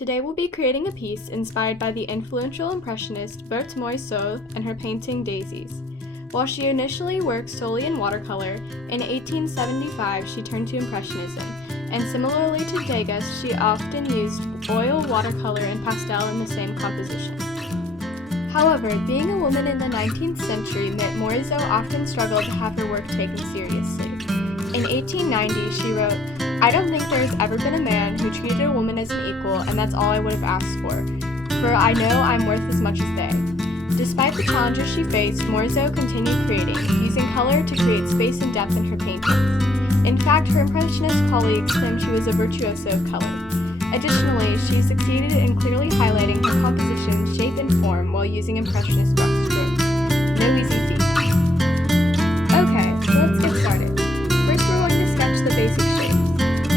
Today we'll be creating a piece inspired by the influential impressionist Berthe Morisot and her painting Daisies. While she initially worked solely in watercolor, in 1875 she turned to Impressionism, and similarly to Degas, she often used oil, watercolor, and pastel in the same composition. However, being a woman in the 19th century meant Morisot often struggled to have her work taken seriously. In 1890, she wrote, "I don't think there has ever been a man who treated a woman as an equal, and that's all I would have asked for I know I'm worth as much as they." Despite the challenges she faced, Morisot continued creating, using color to create space and depth in her paintings. In fact, her Impressionist colleagues claimed she was a virtuoso of color. Additionally, she succeeded in clearly highlighting her composition's shape and form while using Impressionist brushstrokes. No easy feat. Okay, so let's get started. First, we're going to sketch the basic shapes.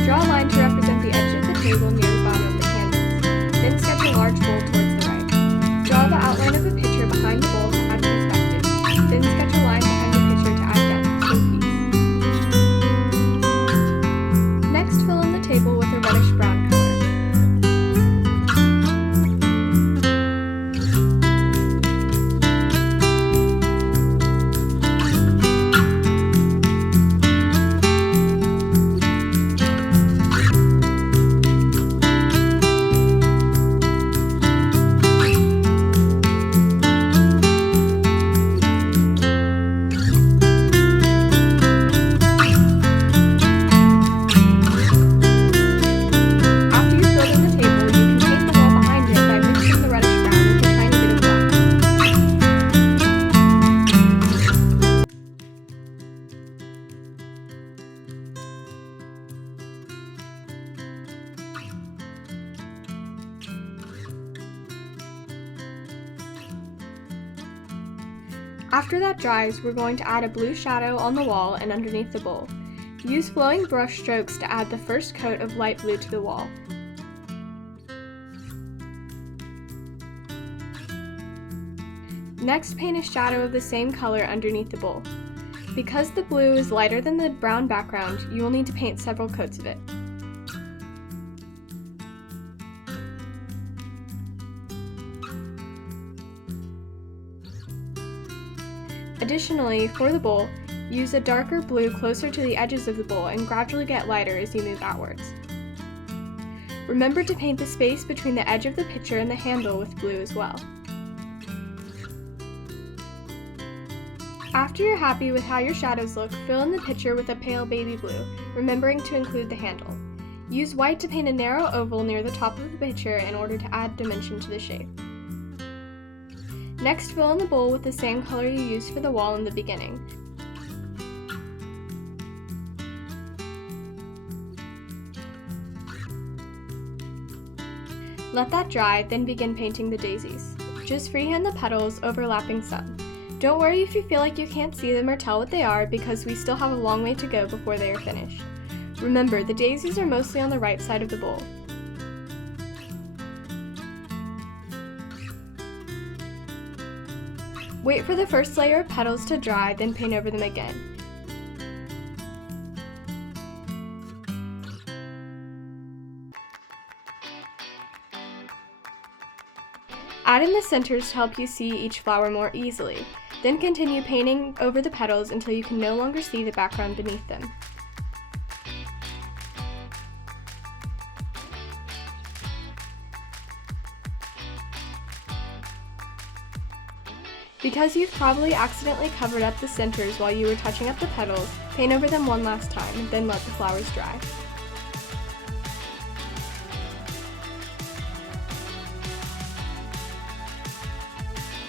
Draw a line to represent the edge of the table near the bottom of the canvas. Then sketch a large bowl towards the right. Draw the outline of a picture behind the bowl to add perspective. Then sketch a line behind the picture to add depth to the piece. Next, fill in the table with a reddish-brown color. After that dries, we're going to add a blue shadow on the wall and underneath the bowl. Use flowing brush strokes to add the first coat of light blue to the wall. Next, paint a shadow of the same color underneath the bowl. Because the blue is lighter than the brown background, you will need to paint several coats of it. Additionally, for the bowl, use a darker blue closer to the edges of the bowl and gradually get lighter as you move outwards. Remember to paint the space between the edge of the pitcher and the handle with blue as well. After you're happy with how your shadows look, fill in the pitcher with a pale baby blue, remembering to include the handle. Use white to paint a narrow oval near the top of the pitcher in order to add dimension to the shape. Next, fill in the bowl with the same color you used for the wall in the beginning. Let that dry, then begin painting the daisies. Just freehand the petals, overlapping some. Don't worry if you feel like you can't see them or tell what they are, because we still have a long way to go before they are finished. Remember, the daisies are mostly on the right side of the bowl. Wait for the first layer of petals to dry, then paint over them again. Add in the centers to help you see each flower more easily. Then continue painting over the petals until you can no longer see the background beneath them. Because you've probably accidentally covered up the centers while you were touching up the petals, paint over them one last time, then let the flowers dry.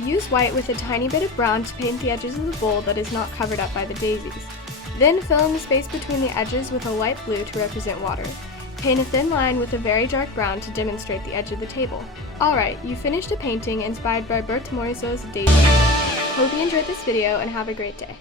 Use white with a tiny bit of brown to paint the edges of the bowl that is not covered up by the daisies. Then fill in the space between the edges with a light blue to represent water. Paint a thin line with a very dark brown to demonstrate the edge of the table. Alright, you finished a painting inspired by Berthe Morisot's Daisies. Hope you enjoyed this video and have a great day.